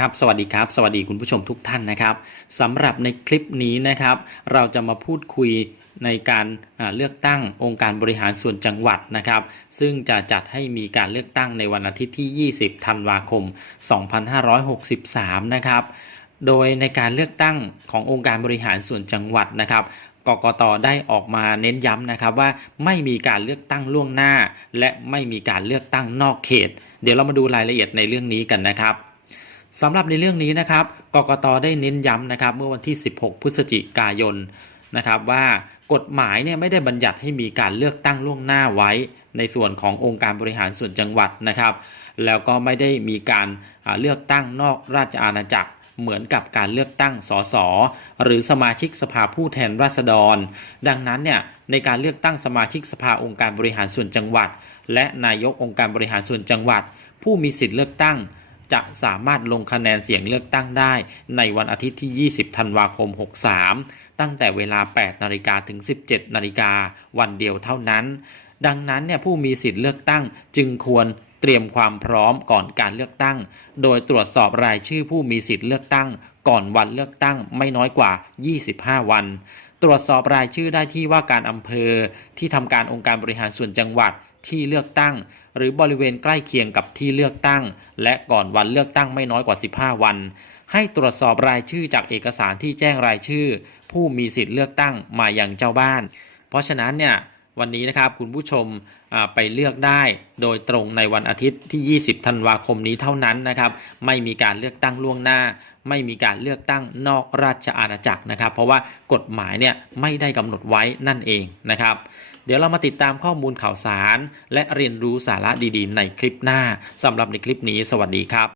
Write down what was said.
ครับสวัสดีครับ สวัสดีคุณผู้ชมทุกท่านนะครับสำหรับในคลิปนี้นะครับ เราจะมาพูดคุยในการเลือกตั้งองค์การบริหารส่วนจังหวัดนะครับ ซึ่งจะจัดให้มีการเลือกตั้งในวันอาทิตย์ที่ 20 ธันวาคม 2563 นะครับ โดยในการเลือกตั้งขององค์การบริหารส่วนจังหวัดนะครับกกตได้ออกมาเน้นย้ำนะครับว่าไม่มีการเลือกตั้งล่วงหน้า และไม่มีการเลือกตั้งนอกเขต เดี๋ยวเรามาดูรายละเอียดในเรื่องนี้กันนะครับ สำหรับในเรื่องนี้นะครับ กกตได้เน้นย้ำนะครับ เมื่อวันที่ 16 พฤศจิกายนนะครับว่ากฎหมายเนี่ยไม่ได้บัญญัติให้มีการเลือกตั้งล่วงหน้าไว้ ในส่วนขององค์การบริหารส่วนจังหวัดนะครับ แล้วก็ไม่ได้มีการเลือกตั้งนอกราชอาณาจักร เหมือนกับการเลือกตั้งสสหรือสมาชิกสภาผู้แทนราษฎร ดังนั้นเนี่ยในการเลือกตั้งสมาชิกสภาองค์การบริหารส่วนจังหวัด และนายกองค์การบริหารส่วนจังหวัด ผู้มีสิทธิ์เลือกตั้ง จะสามารถลงคะแนนเสียงเลือกตั้งได้ ในวันอาทิตย์ที่ 20 ธันวาคม 63 ตั้งแต่เวลา 8 นาฬิกาถึง 17 นาฬิกาวันเดียวเท่านั้น ดังนั้นเนี่ยผู้มีสิทธิ์เลือกตั้งจึงควรเตรียมความพร้อมก่อนการเลือกตั้ง โดยตรวจสอบรายชื่อผู้มีสิทธิ์เลือกตั้ง ก่อนวันเลือกตั้งไม่น้อยกว่า 25 วัน ตรวจสอบรายชื่อได้ที่ว่าการอำเภอ ที่ทำการองค์การบริหารส่วนจังหวัด ที่เลือกตั้ง หรือบริเวณใกล้เคียงกับที่เลือกตั้ง และก่อนวันเลือกตั้งไม่น้อยกว่า 15 วัน ให้ตรวจสอบรายชื่อจากเอกสารที่แจ้งรายชื่อ ผู้มีสิทธิ์เลือกตั้งมาอย่างเจ้าบ้าน เพราะฉะนั้นเนี่ย วันนี้นะครับคุณผู้ชมไปเลือกได้โดยตรงในวันอาทิตย์ที่ 20 ธันวาคมนี้เท่านั้นนะครับไม่มีการเลือกตั้งล่วงหน้า ไม่มีการเลือกตั้งนอกราชอาณาจักรนะครับ เพราะว่ากฎหมายเนี่ยไม่ได้กำหนดไว้นั่นเองนะครับ เดี๋ยวเรามาติดตามข้อมูลข่าวสาร และเรียนรู้สาระดีๆ ในคลิปหน้าสำหรับในคลิปนี้ สวัสดีครับ